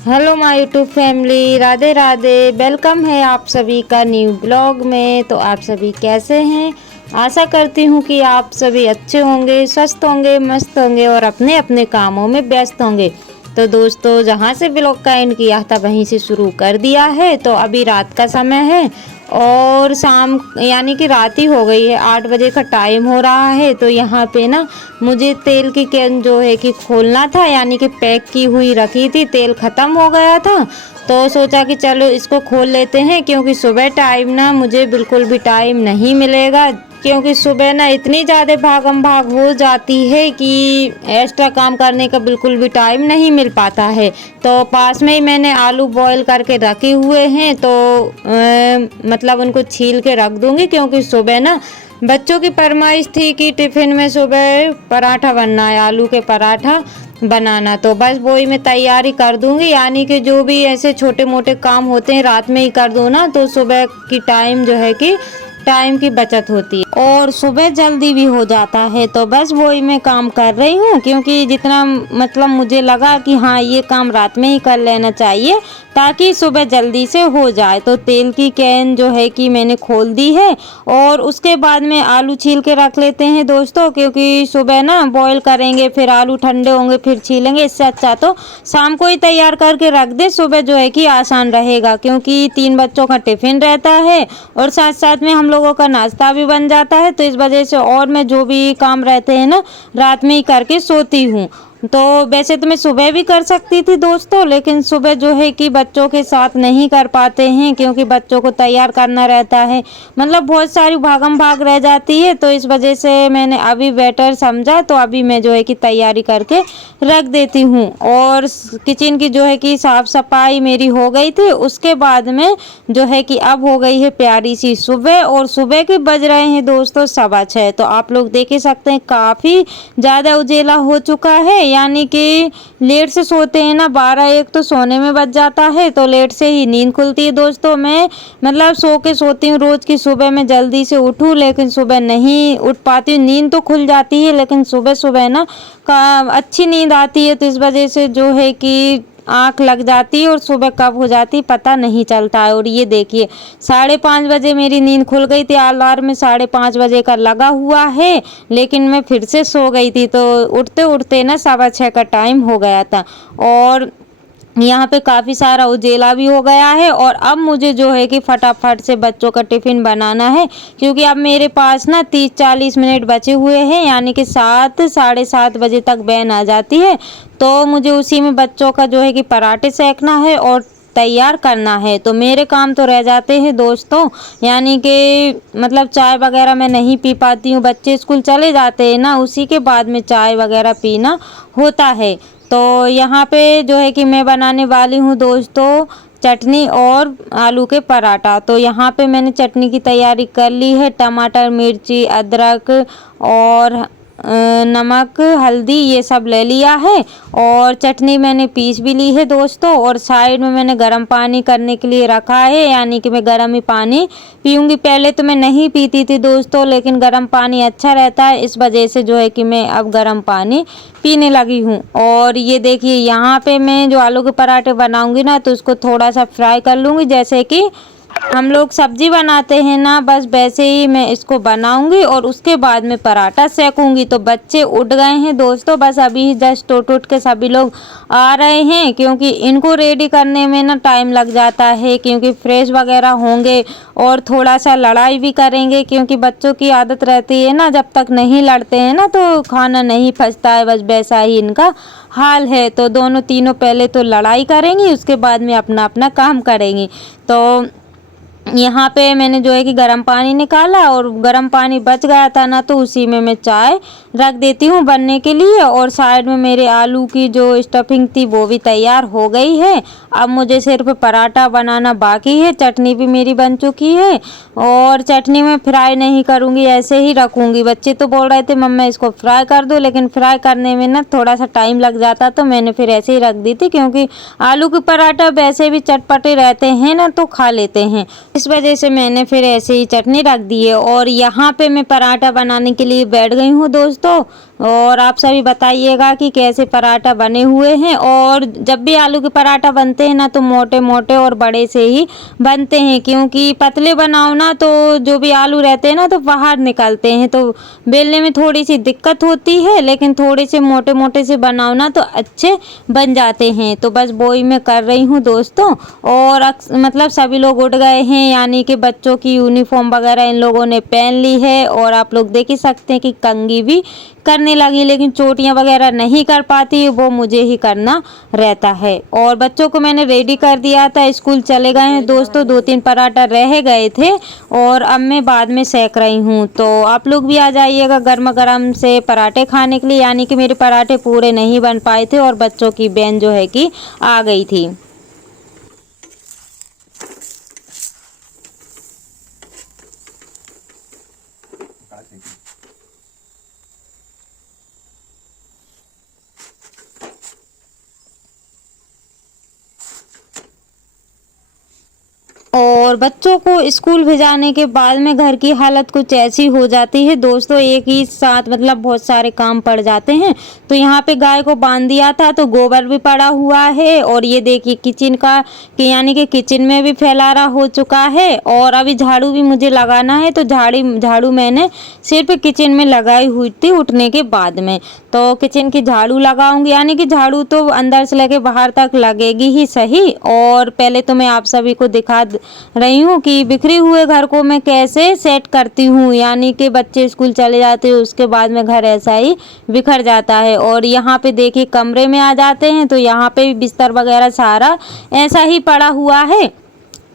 Hello my YouTube family, Radhe Radhe. Welcome है आप सभी का न्यू ब्लॉग में। तो आप सभी कैसे हैं? आशा करती हूँ कि आप सभी अच्छे होंगे, स्वस्थ होंगे, मस्त होंगे और अपने अपने कामों में व्यस्त होंगे। तो दोस्तों, जहाँ से ब्लॉग का एंड किया था वहीं से शुरू कर दिया है। तो अभी रात का समय है और शाम यानी कि रात ही हो गई है, 8 बजे का टाइम हो रहा है। तो यहाँ पे ना मुझे तेल की कैन जो है कि खोलना था, यानी कि पैक की हुई रखी थी, तेल ख़त्म हो गया था। तो सोचा कि चलो इसको खोल लेते हैं, क्योंकि सुबह टाइम ना मुझे बिल्कुल भी टाइम नहीं मिलेगा, क्योंकि सुबह ना इतनी ज़्यादा भागम भाग हो जाती है कि एक्स्ट्रा काम करने का बिल्कुल भी टाइम नहीं मिल पाता है। तो पास में ही मैंने आलू बॉईल करके रखे हुए हैं, तो मतलब उनको छील के रख दूंगी, क्योंकि सुबह ना बच्चों की फरमाइश थी कि टिफ़िन में सुबह पराठा बनना है, आलू के पराठा बनाना। तो बस वही मैं तैयारी कर दूंगी, यानी कि जो भी ऐसे छोटे मोटे काम होते हैं रात में ही कर दो ना, तो सुबह की टाइम जो है कि टाइम की बचत होती है और सुबह जल्दी भी हो जाता है। तो बस वही मैं काम कर रही हूँ, क्योंकि जितना मतलब मुझे लगा कि हाँ ये काम रात में ही कर लेना चाहिए ताकि सुबह जल्दी से हो जाए। तो तेल की कैन जो है कि मैंने खोल दी है और उसके बाद में आलू छील के रख लेते हैं दोस्तों, क्योंकि सुबह ना बॉईल करेंगे, फिर आलू ठंडे होंगे, फिर छीलेंगे। इससे अच्छा तो शाम को ही तैयार करके रख दे, सुबह जो है कि आसान रहेगा, क्योंकि 3 बच्चों का टिफ़िन रहता है और साथ साथ में हम लोगों का नाश्ता भी बन जाता है। तो इस वजह से और मैं जो भी काम रहते हैं ना रात में ही करके सोती हूँ। तो वैसे तो मैं सुबह भी कर सकती थी दोस्तों, लेकिन सुबह जो है कि बच्चों के साथ नहीं कर पाते हैं, क्योंकि बच्चों को तैयार करना रहता है, मतलब बहुत सारी भागम भाग रह जाती है। तो इस वजह से मैंने अभी बेटर समझा, तो अभी मैं जो है कि तैयारी करके रख देती हूँ। और किचन की जो है कि साफ़ सफाई मेरी हो गई थी, उसके बाद में जो है कि अब हो गई है प्यारी सी सुबह, और सुबह के बज रहे हैं दोस्तों 6:15। तो आप लोग देख ही सकते हैं काफ़ी ज़्यादा उजेला हो चुका है, यानी कि लेट से सोते हैं ना, 12-1 तो सोने में बच जाता है, तो लेट से ही नींद खुलती है दोस्तों। मैं मतलब सो के सोती हूँ रोज़ की, सुबह में जल्दी से उठूँ लेकिन सुबह नहीं उठ पाती हूँ। नींद तो खुल जाती है लेकिन सुबह सुबह ना अच्छी नींद आती है, तो इस वजह से जो है कि आँख लग जाती है और सुबह कब हो जाती पता नहीं चलता है। और ये देखिए 5:30 बजे मेरी नींद खुल गई थी, अलार्म 5:30 बजे का लगा हुआ है, लेकिन मैं फिर से सो गई थी। तो उठते उठते ना 6:15 का टाइम हो गया था और यहाँ पे काफ़ी सारा उजेला भी हो गया है। और अब मुझे जो है कि फटाफट से बच्चों का टिफ़िन बनाना है, क्योंकि अब मेरे पास ना 30-40 मिनट बचे हुए हैं, यानी कि 7 साढ़े 7 बजे तक वैन आ जाती है। तो मुझे उसी में बच्चों का जो है कि पराठे सेकना है और तैयार करना है। तो मेरे काम तो रह जाते हैं दोस्तों, यानी कि मतलब चाय वगैरह मैं नहीं पी पाती हूँ, बच्चे स्कूल चले जाते हैं ना, उसी के बाद में चाय वगैरह पीना होता है। तो यहाँ पे जो है कि मैं बनाने वाली हूँ दोस्तों चटनी और आलू के पराठा। तो यहाँ पे मैंने चटनी की तैयारी कर ली है, टमाटर, मिर्ची, अदरक और नमक, हल्दी ये सब ले लिया है, और चटनी मैंने पीस भी ली है दोस्तों। और साइड में मैंने गर्म पानी करने के लिए रखा है, यानी कि मैं गर्म ही पानी पीऊँगी। पहले तो मैं नहीं पीती थी दोस्तों, लेकिन गर्म पानी अच्छा रहता है, इस वजह से जो है कि मैं अब गर्म पानी पीने लगी हूँ। और ये देखिए यहाँ पे मैं जो आलू के पराठे बनाऊँगी ना, तो उसको थोड़ा सा फ्राई कर लूँगी, जैसे कि हम लोग सब्जी बनाते हैं ना, बस वैसे ही मैं इसको बनाऊंगी और उसके बाद में पराठा सेकूंगी। तो बच्चे उठ गए हैं दोस्तों, बस अभी जस्ट उठ के सभी लोग आ रहे हैं, क्योंकि इनको रेडी करने में ना टाइम लग जाता है, क्योंकि फ्रेश वगैरह होंगे और थोड़ा सा लड़ाई भी करेंगे, क्योंकि बच्चों की आदत रहती है ना, जब तक नहीं लड़ते हैं ना तो खाना नहीं पचता है, बस वैसा ही इनका हाल है। तो दोनों तीनों पहले तो लड़ाई करेंगी, उसके बाद में अपना अपना काम करेंगी। तो यहाँ पे मैंने जो है कि गर्म पानी निकाला, और गर्म पानी बच गया था ना, तो उसी में मैं चाय रख देती हूँ बनने के लिए। और साइड में मेरे आलू की जो स्टफिंग थी वो भी तैयार हो गई है, अब मुझे सिर्फ पराठा बनाना बाकी है। चटनी भी मेरी बन चुकी है, और चटनी में फ्राई नहीं करूँगी, ऐसे ही रखूँगी। बच्चे तो बोल रहे थे मम्मा इसको फ्राई कर दो, लेकिन फ्राई करने में ना थोड़ा सा टाइम लग जाता, तो मैंने फिर ऐसे ही रख दी थी, क्योंकि आलू के पराठा वैसे भी चटपटे रहते हैं ना, तो खा लेते हैं, इस वजह से मैंने फिर ऐसे ही चटनी रख दी है। और यहाँ पे मैं पराठा बनाने के लिए बैठ गई हूँ दोस्तों। और आप सभी बताइएगा कि कैसे पराठा बने हुए हैं। और जब भी आलू के पराठा बनते हैं ना तो मोटे मोटे और बड़े से ही बनते हैं, क्योंकि पतले बनाओ ना तो जो भी आलू रहते हैं ना तो बाहर निकलते हैं, तो बेलने में थोड़ी सी दिक्कत होती है। लेकिन थोड़े से मोटे मोटे से बनाओ ना तो अच्छे बन जाते हैं। तो बस वो ही मैं कर रही हूँ दोस्तों। और मतलब सभी लोग उठ गए हैं, यानी कि बच्चों की यूनिफॉर्म वगैरह इन लोगों ने पहन ली है। और आप लोग देख ही सकते हैं कि कंघी भी करने लगी, लेकिन चोटियां वगैरह नहीं कर पाती, वो मुझे ही करना रहता है। और बच्चों को मैंने रेडी कर दिया था, स्कूल चले गए हैं दोस्तों। 2-3 पराठा रह गए थे और अब मैं बाद में सेक रही हूँ। तो आप लोग भी आ जाइएगा गर्मा गर्म से पराठे खाने के लिए, यानी कि मेरे पराठे पूरे नहीं बन पाए थे और बच्चों की बहन जो है कि आ गई थी। और बच्चों को स्कूल भेजाने के बाद में घर की हालत कुछ ऐसी हो जाती है दोस्तों, एक ही साथ मतलब बहुत सारे काम पड़ जाते हैं। तो यहाँ पे गाय को बांध दिया था तो गोबर भी पड़ा हुआ है। और ये देखिए किचन का कि यानी कि किचन में भी फैलारा हो चुका है। और अभी झाड़ू भी मुझे लगाना है, तो झाड़ू मैंने सिर्फ किचन में लगाई हुई थी उठने के बाद में। तो किचन की झाड़ू लगाऊंगी, यानी कि झाड़ू तो अंदर से लेके बाहर तक लगेगी ही सही। और पहले तो मैं आप सभी को दिखा रही हूँ कि बिखरे हुए घर को मैं कैसे सेट करती हूँ, यानी कि बच्चे स्कूल चले जाते हैं उसके बाद में घर ऐसा ही बिखर जाता है। और यहाँ पे देखिए कमरे में आ जाते हैं तो यहाँ पे बिस्तर वगैरह सारा ऐसा ही पड़ा हुआ है।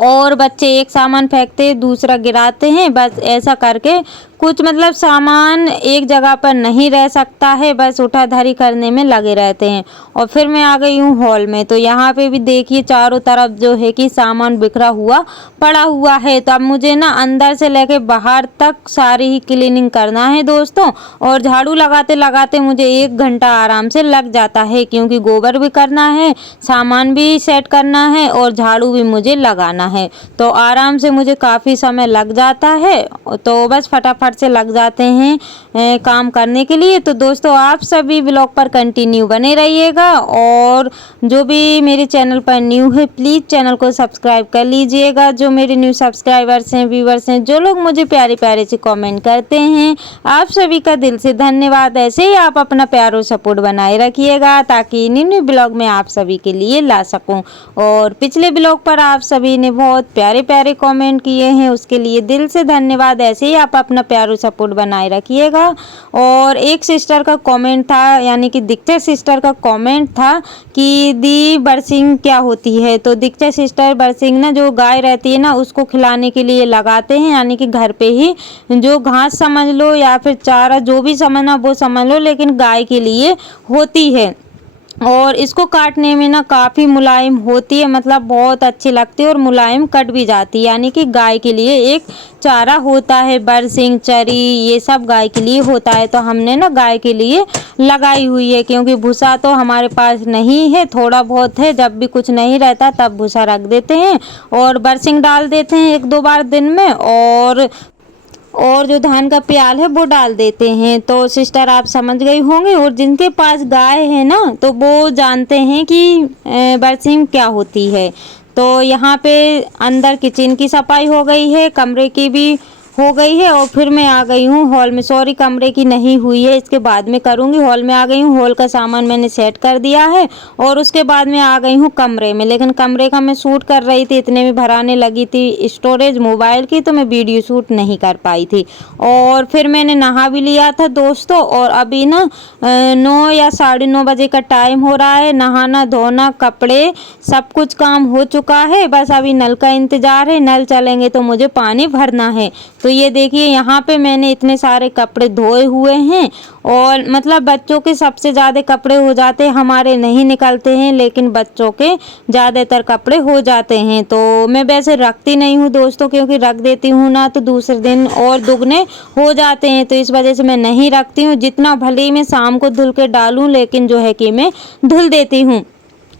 और बच्चे एक सामान फेंकते दूसरा गिराते हैं, बस ऐसा करके कुछ मतलब सामान एक जगह पर नहीं रह सकता है, बस उठाधरी करने में लगे रहते हैं। और फिर मैं आ गई हूँ हॉल में, तो यहाँ पे भी देखिए चारों तरफ जो है कि सामान बिखरा हुआ पड़ा हुआ है। तो अब मुझे ना अंदर से लेके बाहर तक सारी ही क्लीनिंग करना है दोस्तों। और झाड़ू लगाते लगाते मुझे 1 घंटा आराम से लग जाता है, क्योंकि गोबर भी करना है, सामान भी सेट करना है और झाड़ू भी मुझे लगाना है। तो आराम से मुझे काफ़ी समय लग जाता है। तो बस फटाफट से लग जाते हैं काम करने के लिए। तो दोस्तों आप सभी ब्लॉग पर कंटिन्यू बने रहिएगा। और जो भी मेरे चैनल पर न्यू है प्लीज़ चैनल को सब्सक्राइब कर लीजिएगा। जो मेरे न्यू सब्सक्राइबर्स हैं, व्यूवर्स हैं, जो लोग मुझे प्यारे प्यारे से कमेंट करते हैं, आप सभी का दिल से धन्यवाद। ऐसे ही आप अपना प्यार और सपोर्ट बनाए रखिएगा ताकि न्यू ब्लॉग में आप सभी के लिए ला सकूं। और पिछले ब्लॉग पर आप सभी ने बहुत प्यारे प्यारे कमेंट किए हैं, उसके लिए दिल से धन्यवाद। ऐसे ही आप अपना प्यार और सपोर्ट बनाए रखिएगा। और एक सिस्टर का कमेंट था, यानी कि दीक्षा सिस्टर का कमेंट था कि दी बरसिंग क्या होती है। तो दीक्षा सिस्टर बरसिंग ना जो गाय रहती है ना उसको खिलाने के लिए लगाते हैं, यानी कि घर पे ही जो घास समझ लो या फिर चारा जो भी समझना वो समझ लो, लेकिन गाय के लिए होती है। और इसको काटने में ना काफ़ी मुलायम होती है, मतलब बहुत अच्छी लगती है और मुलायम कट भी जाती है, यानी कि गाय के लिए एक चारा होता है। बरसिंग, चरी, ये सब गाय के लिए होता है। तो हमने ना गाय के लिए लगाई हुई है, क्योंकि भूसा तो हमारे पास नहीं है, थोड़ा बहुत है, जब भी कुछ नहीं रहता तब भूसा रख देते हैं और बरसिंग डाल देते हैं 1-2 बार दिन में। और जो धान का प्याल है वो डाल देते हैं। तो सिस्टर आप समझ गई होंगे, और जिनके पास गाय है ना तो वो जानते हैं कि बरसिंग क्या होती है। तो यहाँ पे अंदर किचन की सफाई हो गई है, कमरे की भी हो गई है। और फिर मैं आ गई हूँ हॉल में, सॉरी कमरे की नहीं हुई है, इसके बाद में करूँगी। हॉल में आ गई हूँ, हॉल का सामान मैंने सेट कर दिया है और उसके बाद में आ गई हूँ कमरे में। लेकिन कमरे का मैं शूट कर रही थी, इतने में भराने लगी थी स्टोरेज मोबाइल की, तो मैं वीडियो शूट नहीं कर पाई थी। और फिर मैंने नहा भी लिया था दोस्तों। और अभी ना 9 या 9:30 बजे का टाइम हो रहा है। नहाना धोना कपड़े सब कुछ काम हो चुका है, बस अभी नल का इंतज़ार है, नल चलेंगे तो मुझे पानी भरना है। तो ये देखिए यहाँ पे मैंने इतने सारे कपड़े धोए हुए हैं। और मतलब बच्चों के सबसे ज़्यादा कपड़े हो जाते हैं, हमारे नहीं निकलते हैं, लेकिन बच्चों के ज़्यादातर कपड़े हो जाते हैं। तो मैं वैसे रखती नहीं हूँ दोस्तों, क्योंकि रख देती हूँ ना तो दूसरे दिन और दुगने हो जाते हैं, तो इस वजह से मैं नहीं रखती हूँ। जितना भले ही मैं शाम को धुल के डालूँ, लेकिन जो है कि मैं धुल देती हूँ।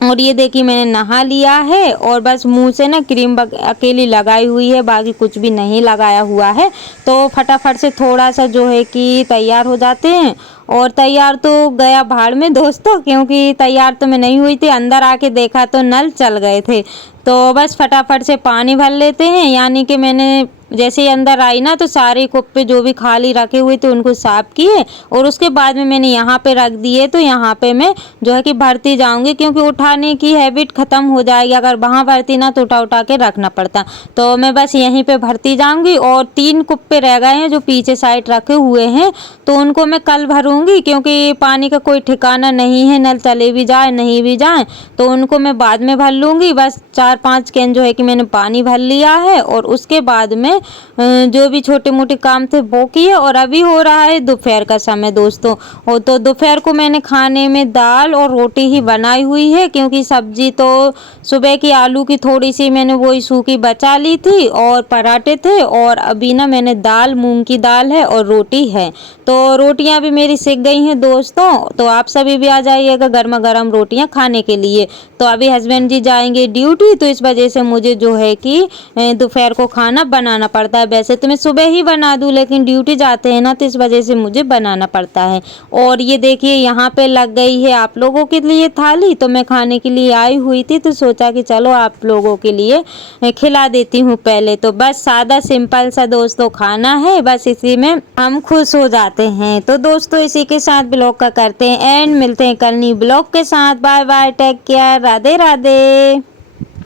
और ये देखिए मैंने नहा लिया है और बस मुंह से ना क्रीम अकेली लगाई हुई है, बाकी कुछ भी नहीं लगाया हुआ है। तो फटाफट से थोड़ा सा जो है कि तैयार हो जाते हैं। और तैयार तो गया भाड़ में दोस्तों, क्योंकि तैयार तो मैं नहीं हुई थी। अंदर आके देखा तो नल चल गए थे। तो बस फटाफट से पानी भर लेते हैं। यानी कि मैंने जैसे ही अंदर आई ना तो सारे कुप्पे जो भी खाली रखे हुए थे उनको साफ किए और उसके बाद में मैंने यहाँ पे रख दिए। तो यहाँ पे मैं जो है कि भरती जाऊंगी, क्योंकि उठाने की हैबिट ख़त्म हो जाएगी। अगर वहाँ भरती ना तो उठा उठा के रखना पड़ता। तो मैं बस यहीं पे भरती जाऊंगी। और 3 कुप्पे रह गए हैं जो पीछे साइड रखे हुए हैं, तो उनको मैं कल भरूंगी, क्योंकि पानी का कोई ठिकाना नहीं है, नल चले भी जाए नहीं भी जाए तो उनको मैं बाद में भर लूँगी। बस 4-5 कैन जो है कि मैंने पानी भर लिया है और उसके बाद में जो भी छोटे मोटे काम थे वो किए। और अभी हो रहा है दोपहर का समय दोस्तों। और तो दोपहर को मैंने खाने में दाल और रोटी ही बनाई हुई है, क्योंकि सब्जी तो सुबह की आलू की थोड़ी सी मैंने वही सूखी बचा ली थी और पराठे थे। और अभी ना मैंने दाल, मूंग की दाल है और रोटी है। तो रोटियां भी मेरी सिक गई हैं दोस्तों। तो आप सभी भी आ जाइएगा गर्मा गर्म रोटियां खाने के लिए। तो अभी हस्बैंड जी जाएंगे ड्यूटी, तो इस वजह से मुझे जो है कि दोपहर को खाना बनाना पड़ता है। वैसे तो मैं सुबह ही बना दूं, लेकिन ड्यूटी जाते हैं ना तो इस वजह से मुझे बनाना पड़ता है। और ये देखिए यहाँ पे लग गई है आप लोगों के लिए थाली। तो मैं खाने के लिए आई हुई थी तो सोचा कि चलो आप लोगों के लिए खिला देती हूँ पहले। तो बस सादा सिंपल सा दोस्तों खाना है, बस इसी में हम खुश हो जाते हैं। तो दोस्तों इसी के साथ ब्लॉग का करते हैं एंड, मिलते हैं कल न्यू ब्लॉग के साथ। Bye bye, take care, Radhe Radhe.